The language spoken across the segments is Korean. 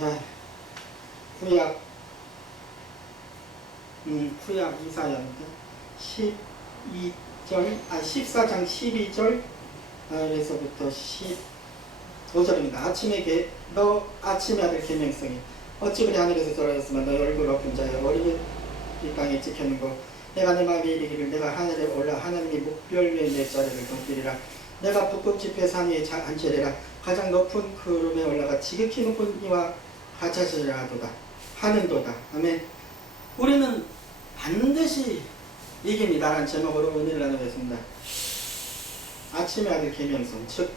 야, 구약, 구약 이사야 14장 12절에서부터 15절입니다. 너 아침의 아들 계명성이 어찌 그리 하늘에서 떨어졌으면 너 얼굴 엎은 자여 머리를 이 땅에 찍혔는고 내가 내 마음에 이르기를 내가 하늘에 올라 하나님의 목별 위에 내 자리를 높이리라. 내가 북극 지폐 산 위에 앉으리라. 가장 높은 구름에 올라가 지극히 높은 이와 같아지리라 하는도다. 아멘. 우리는 반드시 이깁니다라는 제목으로 은혜를 나누겠습니다. 아침의 아들 계명성, 즉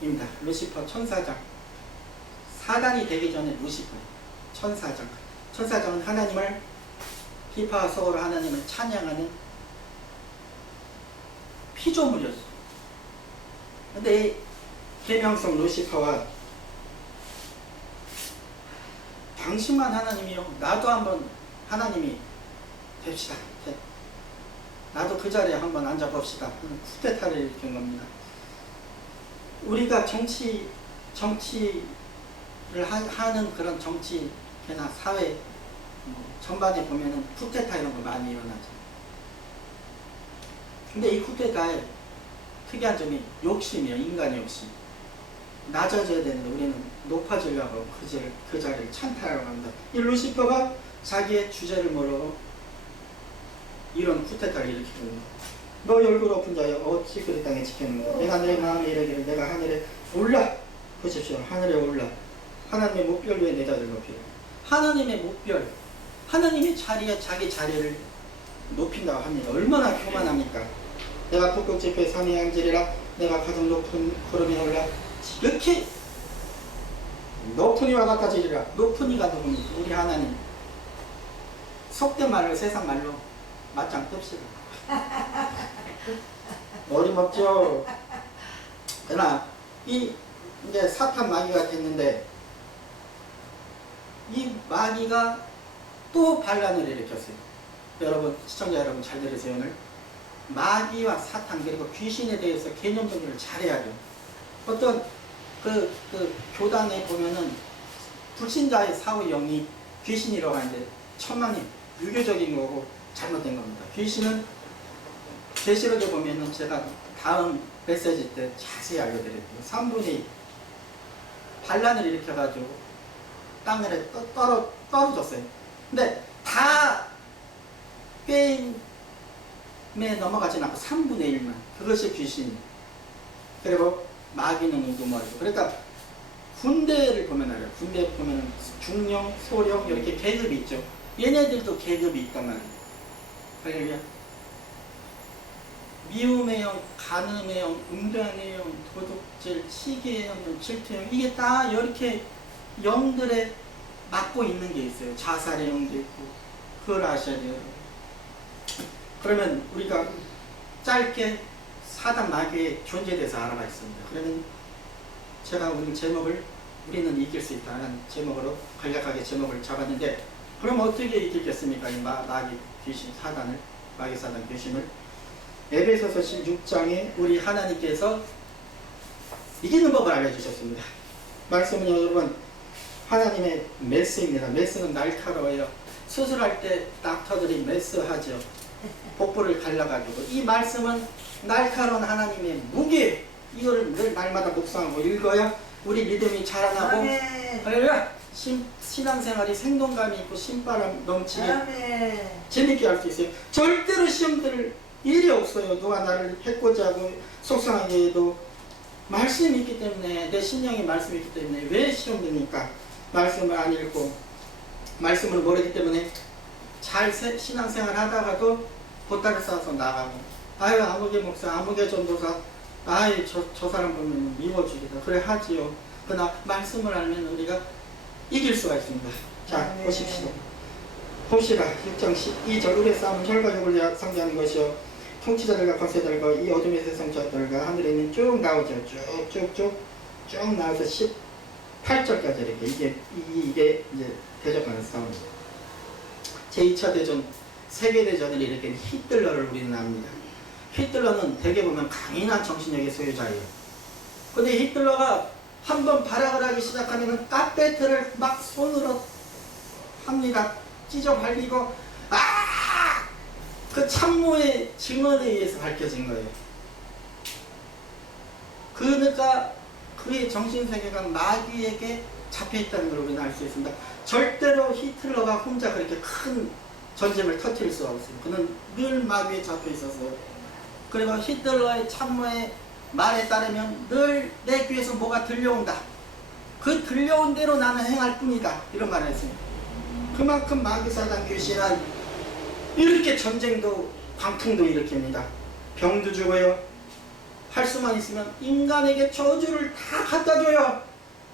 루시퍼입니다. 루시퍼 천사장. 사단이 되기 전에 루시퍼 천사장. 천사장은 하나님을 비파와 서로 하나님을 찬양하는 피조물이었어. 근데 이 계명성 루시퍼와 당신만 하나님이요, 나도 한번 하나님이 됩시다. 나도 그 자리에 한번 앉아봅시다. 쿠데타를 일으킨 겁니다. 우리가 정치를 하는 그런 정치나 사회 전반에 보면은 쿠데타 이런 거 많이 일어나죠. 근데 이 쿠데타의 특이한 점이 욕심이에요. 인간의 욕심. 낮아져야 되는데 우리는 높아지려고 그 자리를 찬탈하려고 합니다. 이 루시퍼가 자기의 주제를 모르고 이런 쿠데타를 일으키거든요. 너 얼굴 엎은 자여 어찌 그리 땅에 지켰는가. 내가 내 마음에 이르기를 내가 하늘에 올라. 보십시오. 하늘에 올라. 하나님의 목별 위에 내 자리를 높이라. 하나님의 목별, 하나님의 자리에 자기 자리를 높인다고 합니다. 얼마나 교만합니까? 내가 북극 지폐 산 위에 앉으리라. 내가 가장 높은 구름에 올라 지극히 높은 이와 같아지리라. 높은 이가 누굽니까? 우리 하나님. 속된 말로 세상 말로 맞짱 뜹시다. 어림없죠. 그러나 이제 사탄 마귀가 됐는데 이 마귀가 또 반란을 일으켰어요. 여러분, 시청자 여러분 잘 들으세요. 오늘 마귀와 사탄 그리고 귀신에 대해서 개념 정리를 잘해야 돼요. 어떤 그 교단에 보면은 불신자의 사후 영이 귀신이라고 하는데 천만이 유교적인 거고 잘못된 겁니다. 귀신은 계시록에 보면은 제가 다음 메시지 때 자세히 알려드릴게요. 3분의 2 반란을 일으켜가지고 땅에 떨어졌어요. 근데 다 게임에 넘어가진 않고 3분의 1만. 그것이 귀신. 그리고 마귀는 우두머리고. 그러니까 군대를 보면 알아요. 군대 보면 중령, 소령 이렇게 계급이 있죠. 얘네들도 계급이 있단 말이에요. 할렐루야. 미움의 영, 간음의 영, 음란의 영, 도둑질, 시기의 영, 질투의 영, 이게 다 이렇게 영들에 맡고 있는 게 있어요. 자살의 영도 있고. 그걸 아셔야 돼요. 그러면 우리가 짧게 사단 마귀의 존재에 대해서 알아봤습니다. 그러면 제가 오늘 제목을 우리는 이길 수 있다는 제목으로 간략하게 제목을 잡았는데, 그럼 어떻게 이기겠습니까? 이 마귀 귀신 사단을, 마귀 사단 귀신을. 에베소서 16장에 우리 하나님께서 이기는 법을 알려주셨습니다. 말씀은 여러분 하나님의 메스입니다. 메스는 날카로워요. 수술할 때 닥터들이 메스하죠. 복부를 갈라가지고. 이 말씀은 날카로운 하나님의 무게. 이거를 늘 날마다 묵상하고 읽어야 우리 믿음이 자라나고, 신앙생활이 생동감이 있고 신바람 넘치게 재밌게 할 수 있어요. 절대로 시험 들 일이 없어요. 누가 나를 해코지 하고 속상하게 해도 말씀이 있기 때문에, 내 심령에 말씀이 있기 때문에. 왜 시험 듭니까? 말씀을 안 읽고 말씀을 모르기 때문에 잘 신앙생활 하다가도 보따리 싸서 나가고, 아유 아무개 목사, 아무개 전도사, 아유 저 사람 보면 미워주기다, 그래 하지요. 그러나 말씀을 알면 우리가 이길 수가 있습니다. 자, 보십시오. 봅시다. 6장 12절. 의의 싸움은 혈과 육을 상대하는 것이요 통치자들과 권세자들과 이 어둠의 세상 자들과 하늘에 있는 쭉 나오죠. 쭉 나와서 18절까지 이렇게 이게 이제 대적하는 싸움입니다. 제2차 대전, 세계대전을 일으킨 히틀러를 우리는 압니다. 히틀러는 대개 보면 강인한 정신력의 소유자예요. 근데 히틀러가 한번 발악을 하기 시작하면 카페트를 막 손으로 합니다. 찢어 발리고 그 참모의 증언에 의해서 밝혀진 거예요. 그러니까 그의 정신세계가 마귀에게 잡혀있다는 걸 우리는 알 수 있습니다. 절대로 히틀러가 혼자 그렇게 큰 전쟁을 터뜨릴 수가 없어요. 그는 늘 마귀에 잡혀있었어요. 그리고 히틀러의 참모의 말에 따르면 늘 내 귀에서 뭐가 들려온다. 그 들려온 대로 나는 행할 뿐이다. 이런 말을 했어요. 그만큼 마귀사단 귀신은 이렇게 전쟁도 광풍도 일으킵니다. 병도 주고요. 할 수만 있으면 인간에게 저주를 다 갖다줘요.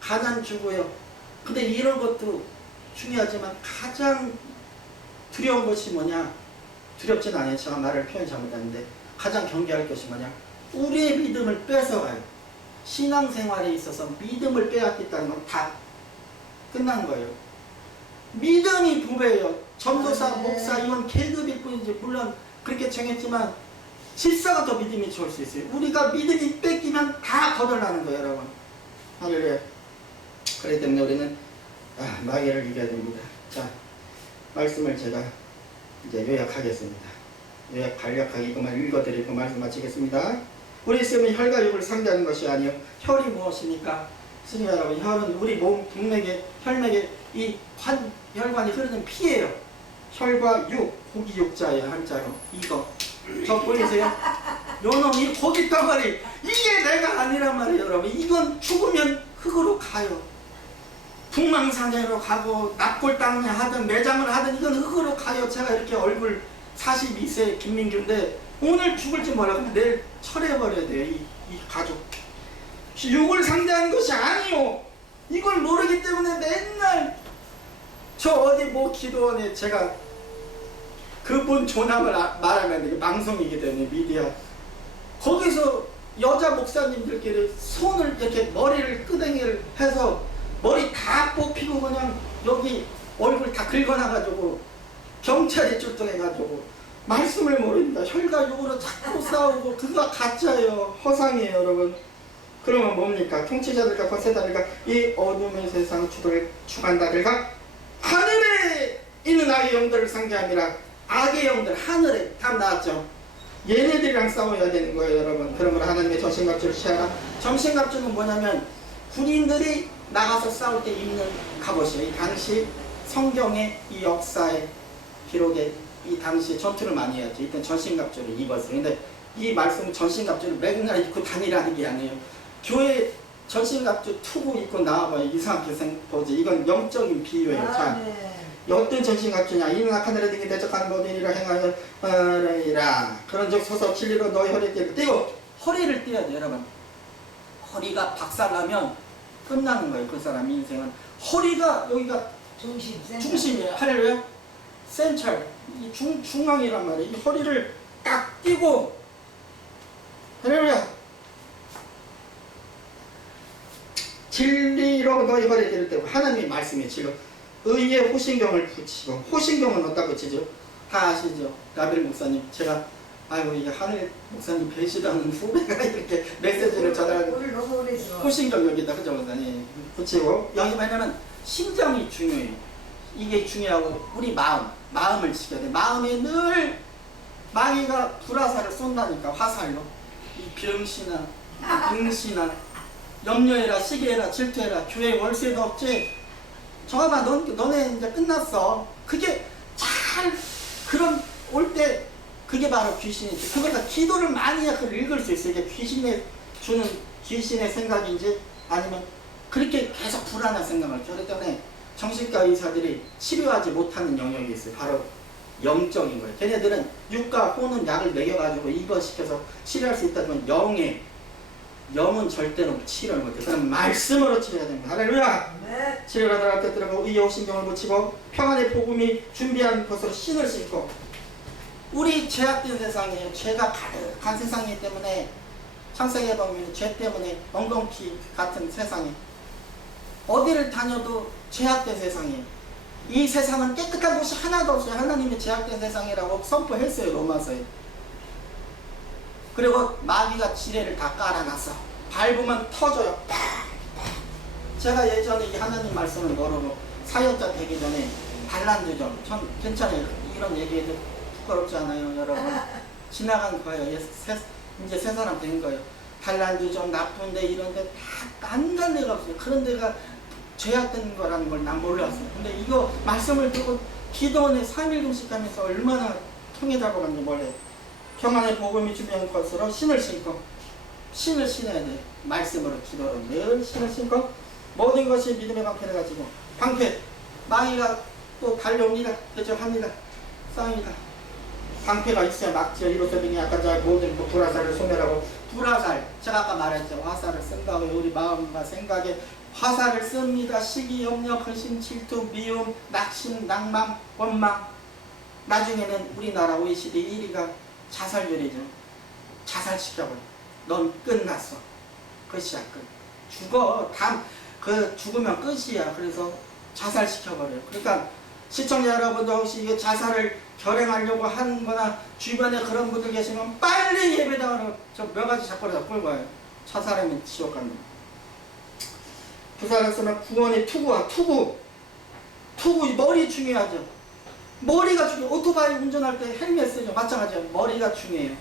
가난 주고요. 근데 이런 것도 중요하지만 가장 두려운 것이 뭐냐? 두렵진 않아요. 제가 말을 표현 잘못했는데 가장 경계할 것이 뭐냐? 우리의 믿음을 뺏어가요. 신앙생활에 있어서 믿음을 빼앗겠다는 건 다 끝난 거예요. 믿음이 부배예요. 전도사, 목사 이건 계급일 뿐이지 물론 그렇게 정했지만 실사가 더 믿음이 좋을 수 있어요. 우리가 믿음이 뺏기면 다 거덜나는 거예요, 여러분. 할렐루야. 그렇기 때문에 우리는 마귀를 이겨야 됩니다. 자, 말씀을 제가 이제 요약하겠습니다. 요약 간략하게 이것만 읽어드리고 말씀 마치겠습니다. 우리 있으면 혈과 육을 상대하는 것이 아니요 혈이 무엇입니까? 스님 여러분, 혈은 우리 몸, 동맥에, 혈맥에 이 혈관이 흐르는 피예요. 혈과 육, 고기 육자예요. 한자로 이거 저 보이세요? 요놈 이 고기 덩어리 이게 내가 아니란 말이에요. 여러분, 이건 죽으면 흙으로 가요. 북망산으로 가고 납골 땅에 하든 매장을 하든 이건 흙으로 가요. 제가 이렇게 얼굴 42세 김민규인데 오늘 죽을지 몰라. 근데 내일 철회해버려야 돼요. 이 가족. 육을 상대하는 것이 아니요. 이걸 모르기 때문에 맨날 저 어디 뭐 기도원에 제가 그분 조남을 말하면 이게 방송이기 때문에 미디어 거기서 여자 목사님들끼리 손을 이렇게 머리를 끄댕이를 해서 머리 다 뽑히고 그냥 여기 얼굴 다 긁어놔가지고 경찰이 출동해가지고 말씀을 모릅니다. 혈과 육으로 자꾸 싸우고 그거 가짜예요. 허상이에요, 여러분. 그러면 뭡니까? 통치자들과 권세자들과 이 어둠의 세상 주관자들과 하늘에 있는 악의 영들을 상대함이라. 악의 영들 하늘에 다 나왔죠. 얘네들이랑 싸워야 되는 거예요, 여러분. 그러므로 하나님의 전신갑주를 취하라. 전신갑주는 뭐냐면 군인들이 나가서 싸울 때 입는 갑옷이에요. 이 당시 성경의 이 역사의 기록에 이 당시 전투를 많이 해야죠. 이때 전신갑주를 입었어요. 근데 이 말씀은 전신갑주를 맨날 입고 다니라는 게 아니에요. 교회 전신갑주 투구 입고 나와봐요. 이상하게 생보지. 이건 영적인 비유예요. 자, 어떤 전신갑주냐? 이는 악한 일에 등에 대적하는 모든이라 행하여라. 그런 적 서서 진리로 너희 허리를 떼고 허리를 떼야 돼요, 여러분. 허리가 박살나면 끝나는 거예요. 그 사람 인생은 허리가 여기가 중심이에요. 할렐루야. 센철 이 중앙이란 말이에요. 이 허리를 딱 띄고 할렐루야. 진리로 너희 허리를 떼고 하나님의 말씀이 진로 의의 호신경을 붙이고 호신경은 어디다 붙이죠? 다 아시죠? 라벨 목사님 제가 아이고 이 하늘 목사님 배시다는 후배가 이렇게 메시지를 전하는 호신경 여기다 그죠 목사님 붙이고 여기 뭐냐면 심장이 중요해요. 이게 중요하고 우리 마음을 지켜야 돼. 마음에 늘 마귀가 불화살을 쏜다니까 화살로 이 병신아 등신아 염려해라 시기해라 질투해라 교회 월세도 없지 저가 너네 이제 끝났어. 그게 잘 그런 올 때 그게 바로 귀신이지. 그거가 기도를 많이 해서 읽을 수 있어요. 이게 귀신의 주는 귀신의 생각인지 아니면 그렇게 계속 불안한 생각을 그렇기 때문에 정신과 의사들이 치료하지 못하는 영역이 있어요. 바로 영적인 거예요. 걔네들은 육과 호는 약을 먹여가지고 입원시켜서 치료할 수 있다면 영은 절대로 치료를 못해요. 그럼 말씀으로 치료해야 됩니다. 할렐루야! 네. 치료를 하다가 떼들어가고 의의 신경을 붙이고 평안의 복음이 준비한 것으로 신을 신고 우리 죄악된 세상이에요. 죄가 가득한 세상이기 때문에 창세기에 보면 죄 때문에 엉겅퀴 같은 세상이 어디를 다녀도 죄악된 세상이에요. 이 세상은 깨끗한 곳이 하나도 없어요. 하나님이 죄악된 세상이라고 선포했어요. 로마서에. 그리고 마귀가 지뢰를 다 깔아놨어. 밟으면 터져요. 팍! 제가 예전에 이 하나님 말씀을 모르고 사역자 되기 전에 반란도 전 괜찮아요. 이런 얘기해도 부끄럽지 않아요, 여러분. 지나간 거예요. 이제 새 사람 된 거예요. 반란도 좀 나쁜데 이런데 다 안간 데가 없어요. 그런 데가 죄악된 거라는 걸 난 몰랐어요. 근데 이거 말씀을 듣고 기도원에 3일 금식하면서 얼마나 통해 잡아갔는지 몰라요. 평안의 복음이 주변 것으로 신을 신고, 신을 신어야 돼. 말씀으로 기도로 늘 신을 신고, 모든 것이 믿음의 방패를 가지고, 방패 마귀가 또 달려옵니다. 대적합니다. 싸웁니다. 방패가 있어야 막지요. 이로서빙이 아까 저 모든 불화살을 소멸하고, 불화살 제가 아까 말했죠. 화살을 쓴다고 우리 마음과 생각에 화살을 씁니다. 시기, 염려, 근심, 질투, 미움, 낙심, 낭망, 원망. 나중에는 우리나라 OECD 1위가 자살률이죠. 자살시켜버려. 넌 끝났어. 끝이야, 끝. 죽어. 죽으면 끝이야. 그래서 자살시켜버려요. 그러니까 시청자 여러분도 혹시 이게 자살을 결행하려고 하는 거나 주변에 그런 분들 계시면 빨리 예배당으로 저 몇 가지 잡고라도 끌고 와요. 자살하면 지옥 갑니다. 부산을 쓰면 구원의 투구 머리 중요하죠. 머리가 중요해요. 오토바이 운전할 때 헬멧 쓰죠. 마찬가지예요. 머리가 중요해요.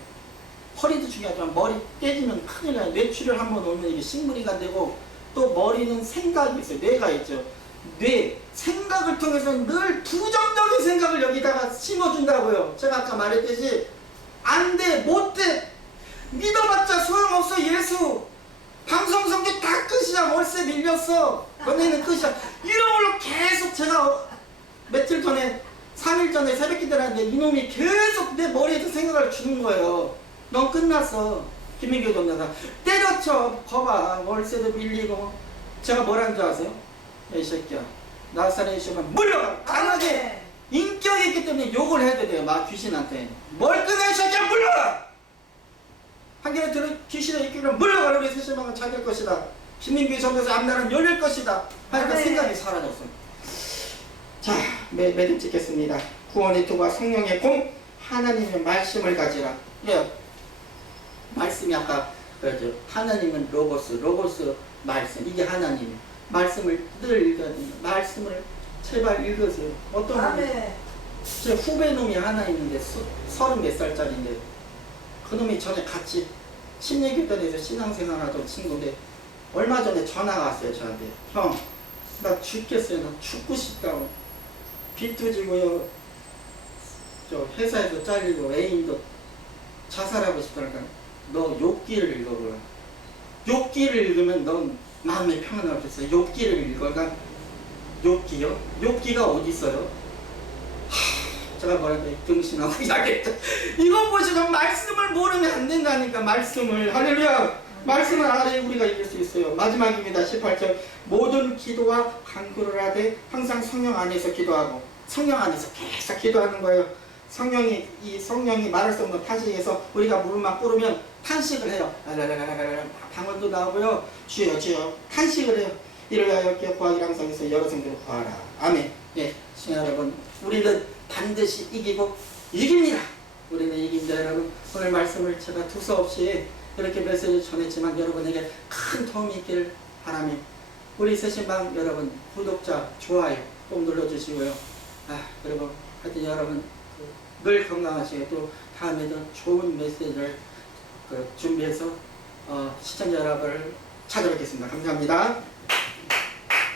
허리도 중요하지만 머리 깨지면 큰일 나요. 뇌출혈 한번 오면 이게 식물이가 되고, 또 머리는 생각이 있어요. 뇌가 있죠. 생각을 통해서 늘 부정적인 생각을 여기다가 심어준다고요. 제가 아까 말했듯이 안 돼, 못 돼, 믿어봤자 소용없어. 예수 방송 성교 다 끝이야. 월세 밀렸어. 너네는 끝이야. 이런 걸로 계속 제가 며칠 전에 3일 전에 새벽 기도를 하는데 이놈이 계속 내 머리에서 생각을 주는 거예요. 넌 끝났어. 김민교 전도사 때려쳐. 거봐. 월세도 밀리고. 제가 뭐라는 줄 아세요? 이 새끼야, 나사렛 예수만 물러가. 강하게 인격이 있기 때문에 욕을 해도 돼요. 막 귀신한테 뭘 끊어 이 새끼야, 물러가. 한겨레 들은 귀신의 인격을 물러가. 우리 세심방은 찾을 것이다. 김민규 전도사 앞날은 열릴 것이다. 하니까 생각이 사라졌어요. 자, 매듭 짓겠습니다. 구원의 투구와 성령의 공, 하나님의 말씀을 가지라. 예, 말씀이 아까 그랬죠. 하나님은 로고스 말씀. 이게 하나님. 말씀을 늘 읽어야 됩니다. 말씀을 제발 읽으세요. 어떤 분이, 제 후배 놈이 하나 있는데 30몇 살짜리인데 그 놈이 전에 같이 심리교단에서 신앙생활 하던 친구인데 얼마 전에 전화가 왔어요. 저한테. 형, 나 죽겠어요. 나 죽고 싶다고. 빚도 지고요, 저 회사에서 잘리고 애인도 자살하고 싶다니까 너 욥기를 읽어보라. 욥기를 읽으면 넌 마음의 평안을 얻겠어요. 욥기를 읽어가. 욥기요? 욥기가 어디 있어요? 제가 뭐랄까요? 등신하고 이야기했죠. 이거 보시고 말씀을 모르면 안 된다니까. 말씀을. 할렐루야. 말씀을 알아야 우리가 이길 수 있어요. 마지막입니다. 18절. 모든 기도와 간구를 하되 항상 성령 안에서 기도하고. 성령 안에서 계속 기도하는 거예요. 성령이 말할 수 없는 탄식에서 우리가 무릎만 꿇으면 탄식을 해요. 방언도 나오고요. 주여 탄식을 해요. 이를 하여 구하기를 항상 해서 여러 성도를 구하라. 아멘. 예, 시청자 여러분, 우리는 반드시 이기고 이깁니다. 우리는 이깁니다. 여러분, 오늘 말씀을 제가 두서없이 이렇게 메시지를 전했지만 여러분에게 큰 도움이 있기를 바라며, 우리 새신방 여러분, 구독자 좋아요 꼭 눌러주시고요. 그리고 하여튼 여러분 늘 건강하시고 또 다음에도 좋은 메시지를 준비해서 시청자 여러분을 찾아뵙겠습니다. 감사합니다.